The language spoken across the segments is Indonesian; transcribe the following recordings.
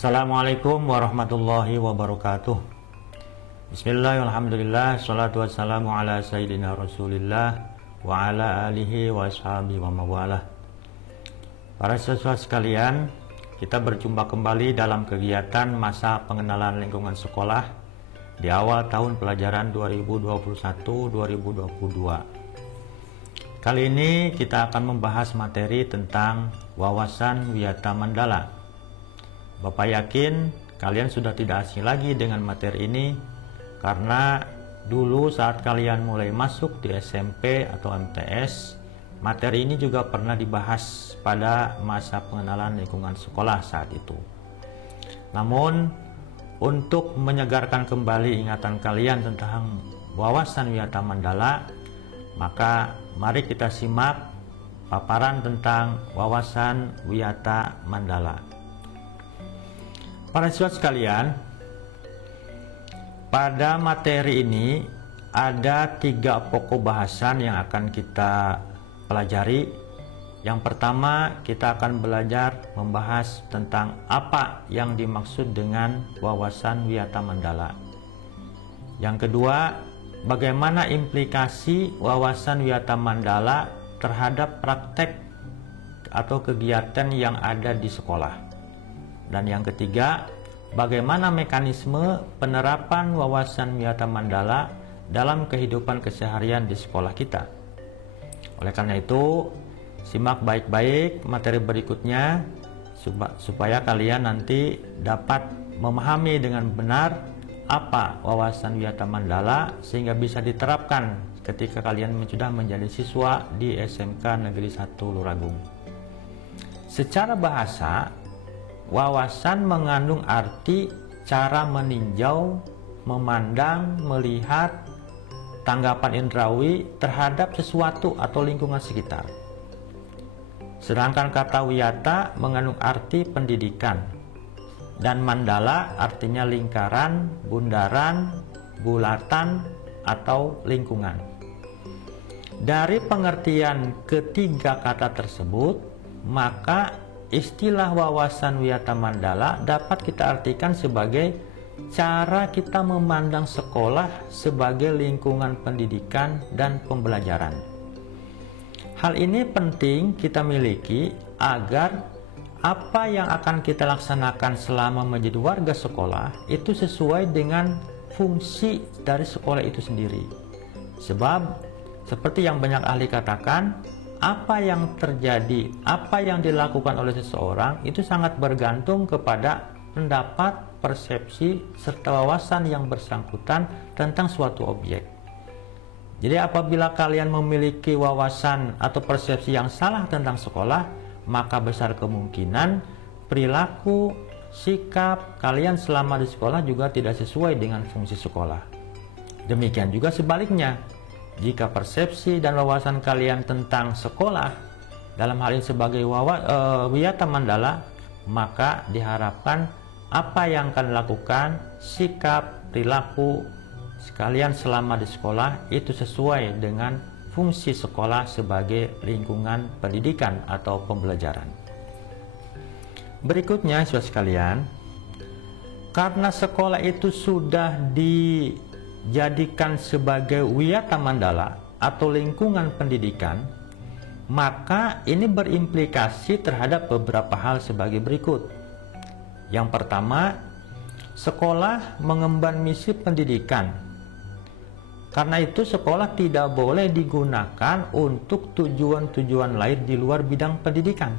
Assalamualaikum warahmatullahi wabarakatuh. Bismillahirrahmanirrahim. Salatu wassalamu ala sayyidina rasulillah wa ala alihi wa ashabihi wa mawalah. Para siswa sekalian, kita berjumpa kembali dalam kegiatan masa pengenalan lingkungan sekolah di awal tahun pelajaran 2021-2022. Kali ini kita akan membahas materi tentang wawasan wiyata mandala. Bapak yakin kalian sudah tidak asing lagi dengan materi ini, karena dulu saat kalian mulai masuk di SMP atau MTS, materi ini juga pernah dibahas pada masa pengenalan lingkungan sekolah saat itu. Namun, untuk menyegarkan kembali ingatan kalian tentang wawasan wiyata mandala, maka mari kita simak paparan tentang wawasan wiyata mandala. Para siswa sekalian, pada materi ini ada 3 pokok bahasan yang akan kita pelajari. Yang pertama, kita akan belajar membahas tentang apa yang dimaksud dengan wawasan wiyata mandala. Yang kedua, bagaimana implikasi wawasan wiyata mandala terhadap praktek atau kegiatan yang ada di sekolah. Dan yang ketiga, bagaimana mekanisme penerapan wawasan wiyata mandala dalam kehidupan keseharian di sekolah kita. Oleh karena itu, simak baik-baik materi berikutnya supaya kalian nanti dapat memahami dengan benar apa wawasan wiyata mandala sehingga bisa diterapkan ketika kalian sudah menjadi siswa di SMK Negeri 1 Luragung. Secara bahasa, wawasan mengandung arti cara meninjau, memandang, melihat, tanggapan indrawi terhadap sesuatu atau lingkungan sekitar. Sedangkan kata wiyata mengandung arti pendidikan, dan mandala artinya lingkaran, bundaran, bulatan, atau lingkungan. Dari pengertian ketiga kata tersebut, maka istilah wawasan wiyata mandala dapat kita artikan sebagai cara kita memandang sekolah sebagai lingkungan pendidikan dan pembelajaran. Hal ini penting kita miliki agar apa yang akan kita laksanakan selama menjadi warga sekolah itu sesuai dengan fungsi dari sekolah itu sendiri. Sebab seperti yang banyak ahli katakan, apa yang terjadi, apa yang dilakukan oleh seseorang itu sangat bergantung kepada pendapat, persepsi, serta wawasan yang bersangkutan tentang suatu objek. Jadi apabila kalian memiliki wawasan atau persepsi yang salah tentang sekolah, maka besar kemungkinan perilaku, sikap kalian selama di sekolah juga tidak sesuai dengan fungsi sekolah. Demikian juga sebaliknya. Jika persepsi dan wawasan kalian tentang sekolah dalam hal ini sebagai wiyata mandala, maka diharapkan apa yang kalian lakukan, sikap, perilaku sekalian selama di sekolah itu sesuai dengan fungsi sekolah sebagai lingkungan pendidikan atau pembelajaran. Berikutnya, siswa sekalian, karena sekolah itu sudah dijadikan sebagai wiyata mandala atau lingkungan pendidikan, maka ini berimplikasi terhadap beberapa hal sebagai berikut. Yang pertama, sekolah mengemban misi pendidikan. Karena itu sekolah tidak boleh digunakan untuk tujuan-tujuan lain di luar bidang pendidikan.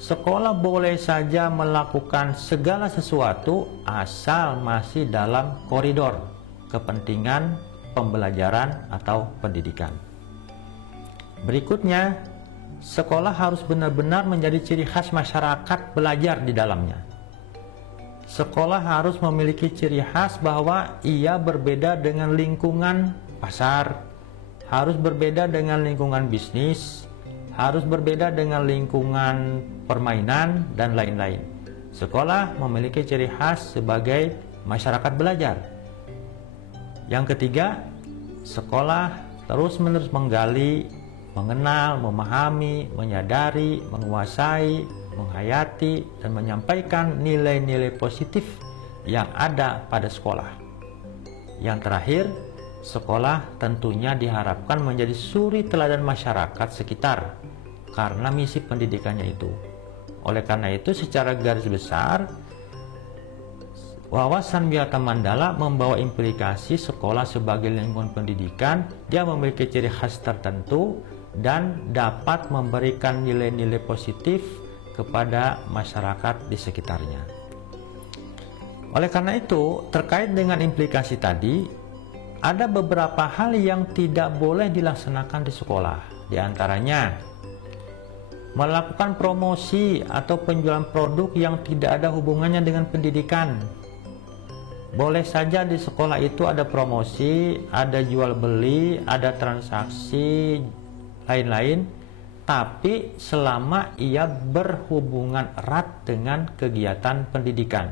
Sekolah boleh saja melakukan segala sesuatu asal masih dalam koridor kepentingan pembelajaran atau pendidikan. Berikutnya, sekolah harus benar-benar menjadi ciri khas masyarakat belajar di dalamnya. Sekolah harus memiliki ciri khas bahwa ia berbeda dengan lingkungan pasar, harus berbeda dengan lingkungan bisnis, harus berbeda dengan lingkungan permainan, dan lain-lain. Sekolah memiliki ciri khas sebagai masyarakat belajar. Yang ketiga, sekolah terus-menerus menggali, mengenal, memahami, menyadari, menguasai, menghayati, dan menyampaikan nilai-nilai positif yang ada pada sekolah. Yang terakhir, sekolah tentunya diharapkan menjadi suri teladan masyarakat sekitar karena misi pendidikannya itu. Oleh karena itu, secara garis besar, wawasan Wiyata Mandala membawa implikasi sekolah sebagai lingkungan pendidikan. Dia memiliki ciri khas tertentu dan dapat memberikan nilai-nilai positif kepada masyarakat di sekitarnya. Oleh karena itu, terkait dengan implikasi tadi, ada beberapa hal yang tidak boleh dilaksanakan di sekolah. Di antaranya, melakukan promosi atau penjualan produk yang tidak ada hubungannya dengan pendidikan. Boleh saja di sekolah itu ada promosi, ada jual beli, ada transaksi lain-lain, tapi selama ia berhubungan erat dengan kegiatan pendidikan.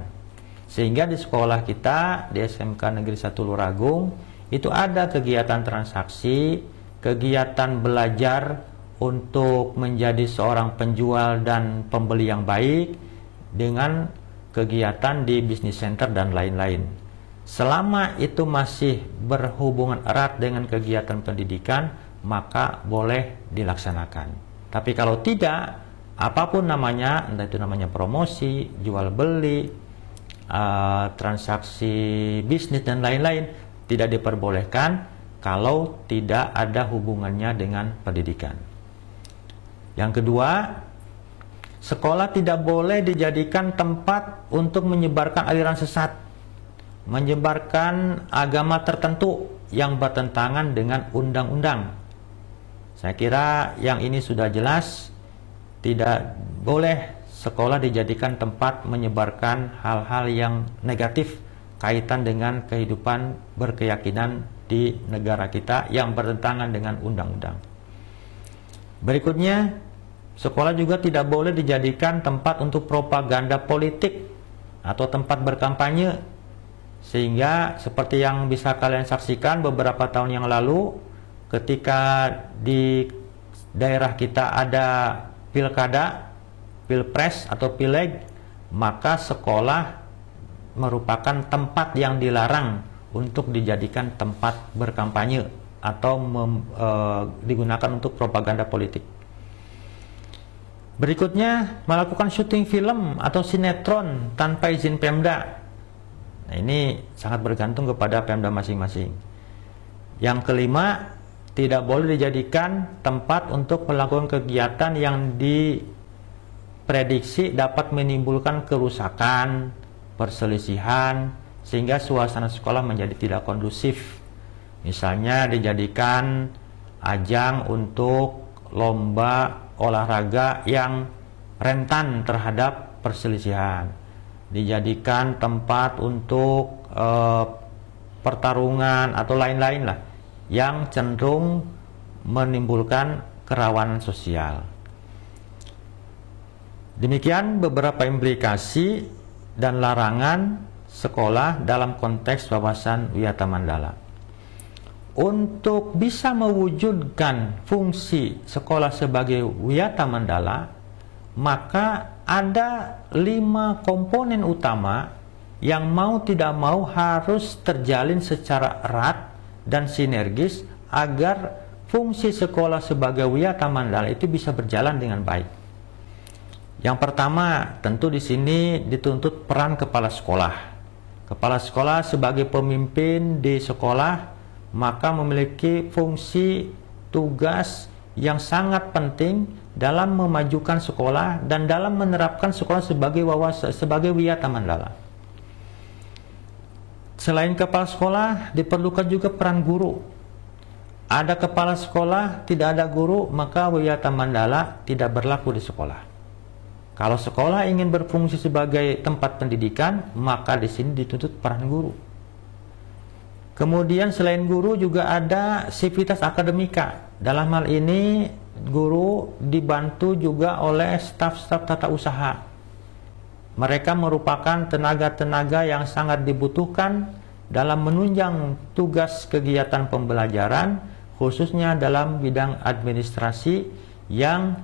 Sehingga di sekolah kita, di SMK Negeri 1 Luragung, itu ada kegiatan transaksi, kegiatan belajar untuk menjadi seorang penjual dan pembeli yang baik, dengan kegiatan di bisnis center dan lain-lain. Selama itu masih berhubungan erat dengan kegiatan pendidikan, maka boleh dilaksanakan. Tapi kalau tidak, apapun namanya, entah itu namanya promosi, jual beli, transaksi bisnis dan lain-lain, tidak diperbolehkan kalau tidak ada hubungannya dengan pendidikan. Yang kedua, sekolah tidak boleh dijadikan tempat untuk menyebarkan aliran sesat, menyebarkan agama tertentu yang bertentangan dengan undang-undang. Saya kira yang ini sudah jelas. Tidak boleh sekolah dijadikan tempat menyebarkan hal-hal yang negatif kaitan dengan kehidupan berkeyakinan di negara kita yang bertentangan dengan undang-undang. Berikutnya, sekolah juga tidak boleh dijadikan tempat untuk propaganda politik atau tempat berkampanye. Sehingga seperti yang bisa kalian saksikan beberapa tahun yang lalu, ketika di daerah kita ada pilkada, pilpres atau pileg, maka sekolah merupakan tempat yang dilarang untuk dijadikan tempat berkampanye atau digunakan untuk propaganda politik. Berikutnya, melakukan syuting film atau sinetron tanpa izin Pemda. Nah, ini sangat bergantung kepada Pemda masing-masing. Yang kelima, tidak boleh dijadikan tempat untuk melakukan kegiatan yang diprediksi dapat menimbulkan kerusakan, perselisihan, sehingga suasana sekolah menjadi tidak kondusif. Misalnya dijadikan ajang untuk lomba olahraga yang rentan terhadap perselisihan, dijadikan tempat untuk pertarungan atau lain-lain lah yang cenderung menimbulkan kerawanan sosial. Demikian beberapa implikasi dan larangan sekolah dalam konteks wawasan Wiyata Mandala. Untuk bisa mewujudkan fungsi sekolah sebagai Wiyata Mandala, maka ada 5 komponen utama yang mau tidak mau harus terjalin secara erat dan sinergis agar fungsi sekolah sebagai Wiyata Mandala itu bisa berjalan dengan baik. Yang pertama, tentu di sini dituntut peran kepala sekolah. Kepala sekolah sebagai pemimpin di sekolah maka memiliki fungsi tugas yang sangat penting dalam memajukan sekolah dan dalam menerapkan sekolah sebagai Wiyata Mandala. Selain kepala sekolah, diperlukan juga peran guru. Ada kepala sekolah, tidak ada guru, maka Wiyata Mandala tidak berlaku di sekolah. Kalau sekolah ingin berfungsi sebagai tempat pendidikan, maka di sini dituntut peran guru. Kemudian selain guru juga ada sivitas akademika. Dalam hal ini guru dibantu juga oleh staf-staf tata usaha. Mereka merupakan tenaga-tenaga yang sangat dibutuhkan dalam menunjang tugas kegiatan pembelajaran, khususnya dalam bidang administrasi yang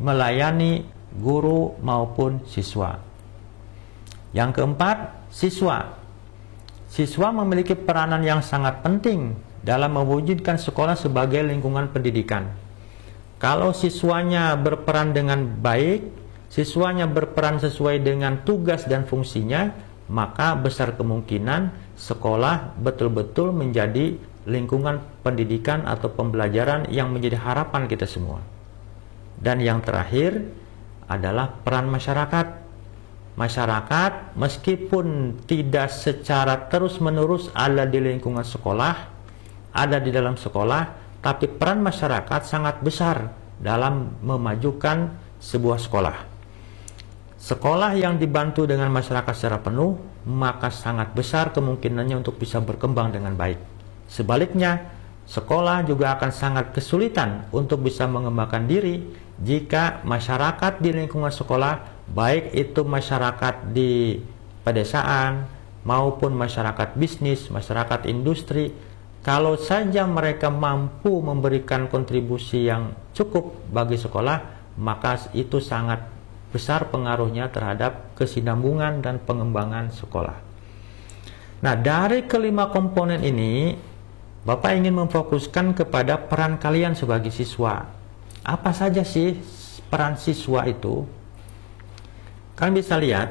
melayani guru maupun siswa. Yang keempat, siswa. Siswa memiliki peranan yang sangat penting dalam mewujudkan sekolah sebagai lingkungan pendidikan. Kalau siswanya berperan dengan baik, siswanya berperan sesuai dengan tugas dan fungsinya, maka besar kemungkinan sekolah betul-betul menjadi lingkungan pendidikan atau pembelajaran yang menjadi harapan kita semua. Dan yang terakhir adalah peran masyarakat. Masyarakat meskipun tidak secara terus-menerus ada di lingkungan sekolah, ada di dalam sekolah, tapi peran masyarakat sangat besar dalam memajukan sebuah sekolah. Sekolah yang dibantu dengan masyarakat secara penuh, maka sangat besar kemungkinannya untuk bisa berkembang dengan baik. Sebaliknya, sekolah juga akan sangat kesulitan untuk bisa mengembangkan diri jika masyarakat di lingkungan sekolah, baik itu masyarakat di pedesaan maupun masyarakat bisnis, masyarakat industri, kalau saja mereka mampu memberikan kontribusi yang cukup bagi sekolah, maka itu sangat besar pengaruhnya terhadap kesinambungan dan pengembangan sekolah. Nah, dari kelima komponen ini, Bapak ingin memfokuskan kepada peran kalian sebagai siswa. Apa saja sih peran siswa itu? Kalian bisa lihat,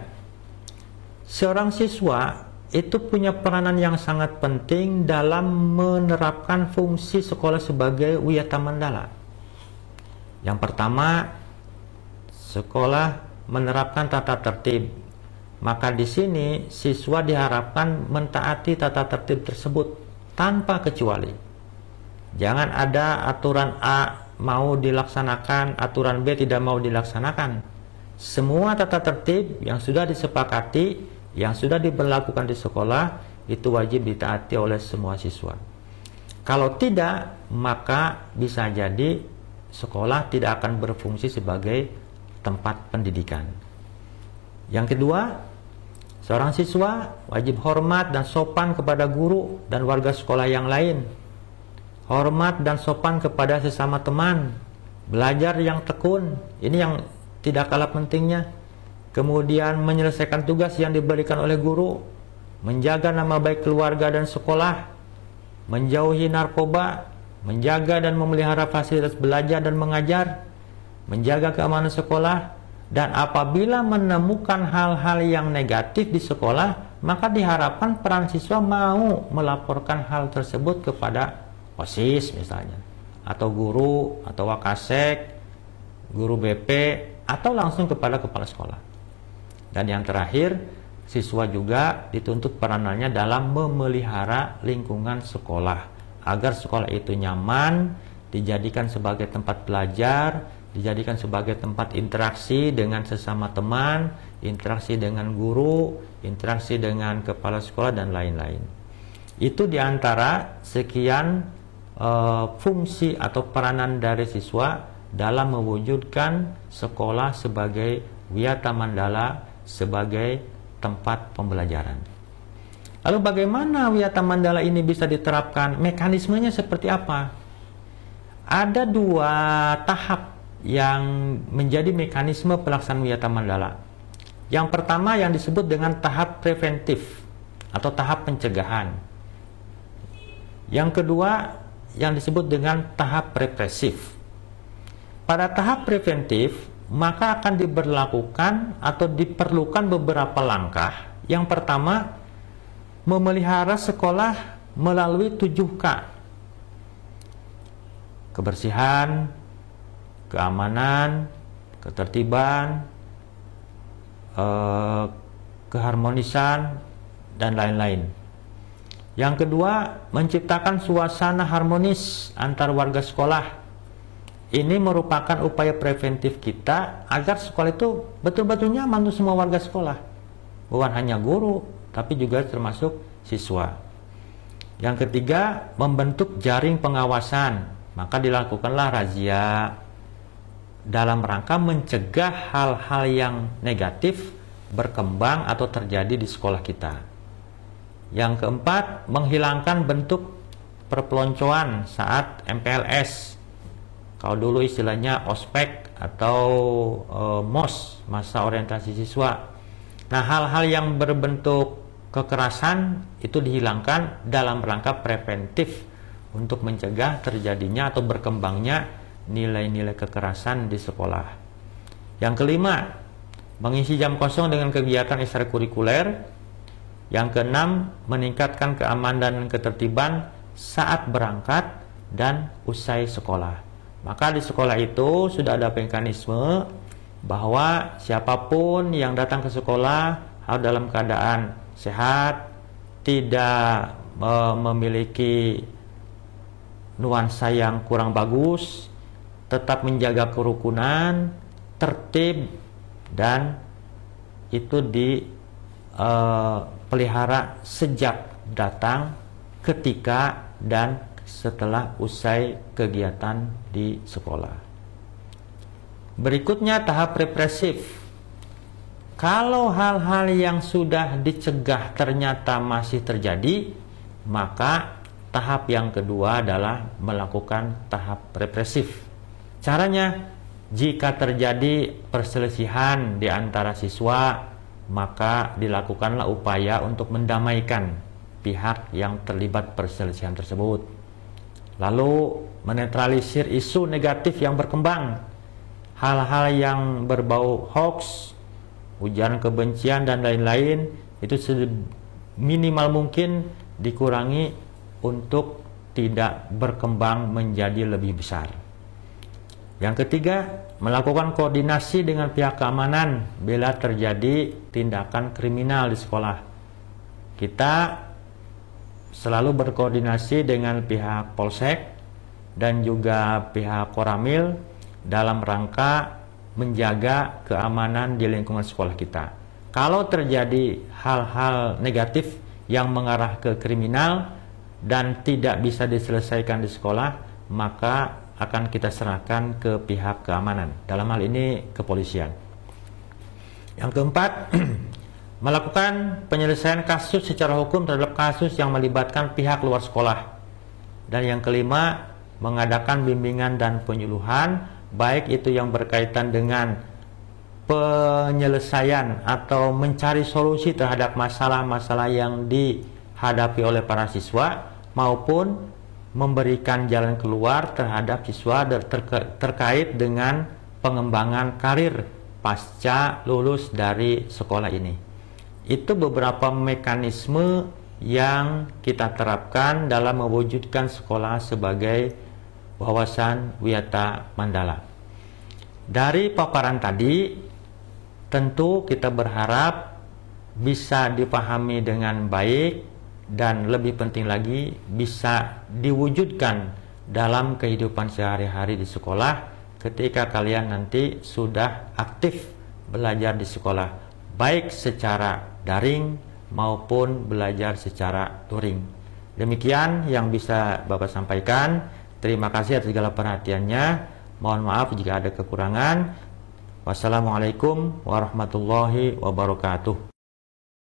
seorang siswa itu punya peranan yang sangat penting dalam menerapkan fungsi sekolah sebagai wiyata mandala. Yang pertama, sekolah menerapkan tata tertib. Maka di sini siswa diharapkan mentaati tata tertib tersebut tanpa kecuali. Jangan ada aturan A mau dilaksanakan, aturan B tidak mau dilaksanakan. Semua tata tertib yang sudah disepakati, yang sudah diberlakukan di sekolah, itu wajib ditaati oleh semua siswa. Kalau tidak, maka bisa jadi sekolah tidak akan berfungsi sebagai tempat pendidikan. Yang kedua, seorang siswa wajib hormat dan sopan kepada guru dan warga sekolah yang lain. Hormat dan sopan kepada sesama teman. Belajar yang tekun, ini yang tidak kalah pentingnya. Kemudian menyelesaikan tugas yang diberikan oleh guru, menjaga nama baik keluarga dan sekolah, menjauhi narkoba, menjaga dan memelihara fasilitas belajar dan mengajar, menjaga keamanan sekolah, dan apabila menemukan hal-hal yang negatif di sekolah, maka diharapkan peran siswa mau melaporkan hal tersebut kepada OSIS misalnya, atau guru, atau wakasek, guru BP, atau langsung kepada kepala sekolah. Dan yang terakhir, siswa juga dituntut peranannya dalam memelihara lingkungan sekolah agar sekolah itu nyaman, dijadikan sebagai tempat belajar, dijadikan sebagai tempat interaksi dengan sesama teman, interaksi dengan guru, interaksi dengan kepala sekolah, dan lain-lain. Itu diantara sekian fungsi atau peranan dari siswa dalam mewujudkan sekolah sebagai wiyata mandala, sebagai tempat pembelajaran. Lalu bagaimana wiyata mandala ini bisa diterapkan? Mekanismenya seperti apa? Ada dua tahap yang menjadi mekanisme pelaksanaan wiyata mandala. Yang pertama yang disebut dengan tahap preventif atau tahap pencegahan. Yang kedua yang disebut dengan tahap represif. Pada tahap preventif, maka akan diberlakukan atau diperlukan beberapa langkah. Yang pertama, memelihara sekolah melalui 7K. Kebersihan, keamanan, ketertiban, keharmonisan, dan lain-lain. Yang kedua, menciptakan suasana harmonis antar warga sekolah. Ini merupakan upaya preventif kita agar sekolah itu betul-betul nyaman untuk semua warga sekolah. Bukan hanya guru, tapi juga termasuk siswa. Yang ketiga, membentuk jaring pengawasan. Maka dilakukanlah razia dalam rangka mencegah hal-hal yang negatif berkembang atau terjadi di sekolah kita. Yang keempat, menghilangkan bentuk perpeloncoan saat MPLS. Kalau dulu istilahnya ospek atau MOS, masa orientasi siswa. Nah, hal-hal yang berbentuk kekerasan itu dihilangkan dalam rangka preventif untuk mencegah terjadinya atau berkembangnya nilai-nilai kekerasan di sekolah. Yang kelima, mengisi jam kosong dengan kegiatan ekstrakurikuler. Yang keenam, meningkatkan keamanan dan ketertiban saat berangkat dan usai sekolah. Maka di sekolah itu sudah ada mekanisme bahwa siapapun yang datang ke sekolah harus dalam keadaan sehat, tidak memiliki nuansa yang kurang bagus, tetap menjaga kerukunan, tertib, dan itu dipelihara sejak datang, ketika, dan setelah usai kegiatan di sekolah. Berikutnya tahap represif. Kalau hal-hal yang sudah dicegah ternyata masih terjadi, maka tahap yang kedua adalah melakukan tahap represif. Caranya, jika terjadi perselisihan di antara siswa, maka dilakukanlah upaya untuk mendamaikan pihak yang terlibat perselisihan tersebut. Lalu menetralisir isu negatif yang berkembang, hal-hal yang berbau hoax, ujaran kebencian dan lain-lain, itu minimal mungkin dikurangi untuk tidak berkembang menjadi lebih besar. Yang ketiga, melakukan koordinasi dengan pihak keamanan bila terjadi tindakan kriminal di sekolah. Kita selalu berkoordinasi dengan pihak Polsek dan juga pihak Koramil dalam rangka menjaga keamanan di lingkungan sekolah kita. Kalau terjadi hal-hal negatif yang mengarah ke kriminal dan tidak bisa diselesaikan di sekolah, maka akan kita serahkan ke pihak keamanan, dalam hal ini kepolisian. Yang keempat, melakukan penyelesaian kasus secara hukum terhadap kasus yang melibatkan pihak luar sekolah. Dan yang kelima, mengadakan bimbingan dan penyuluhan, baik itu yang berkaitan dengan penyelesaian atau mencari solusi terhadap masalah-masalah yang dihadapi oleh para siswa, maupun memberikan jalan keluar terhadap siswa terkait dengan pengembangan karir pasca lulus dari sekolah ini. Itu beberapa mekanisme yang kita terapkan dalam mewujudkan sekolah sebagai wawasan wiyata Mandala. Dari paparan tadi, tentu kita berharap bisa dipahami dengan baik dan lebih penting lagi bisa diwujudkan dalam kehidupan sehari-hari di sekolah ketika kalian nanti sudah aktif belajar di sekolah, baik secara daring maupun belajar secara luring. Demikian yang bisa Bapak sampaikan. Terima kasih atas segala perhatiannya. Mohon maaf jika ada kekurangan. Wassalamualaikum warahmatullahi wabarakatuh.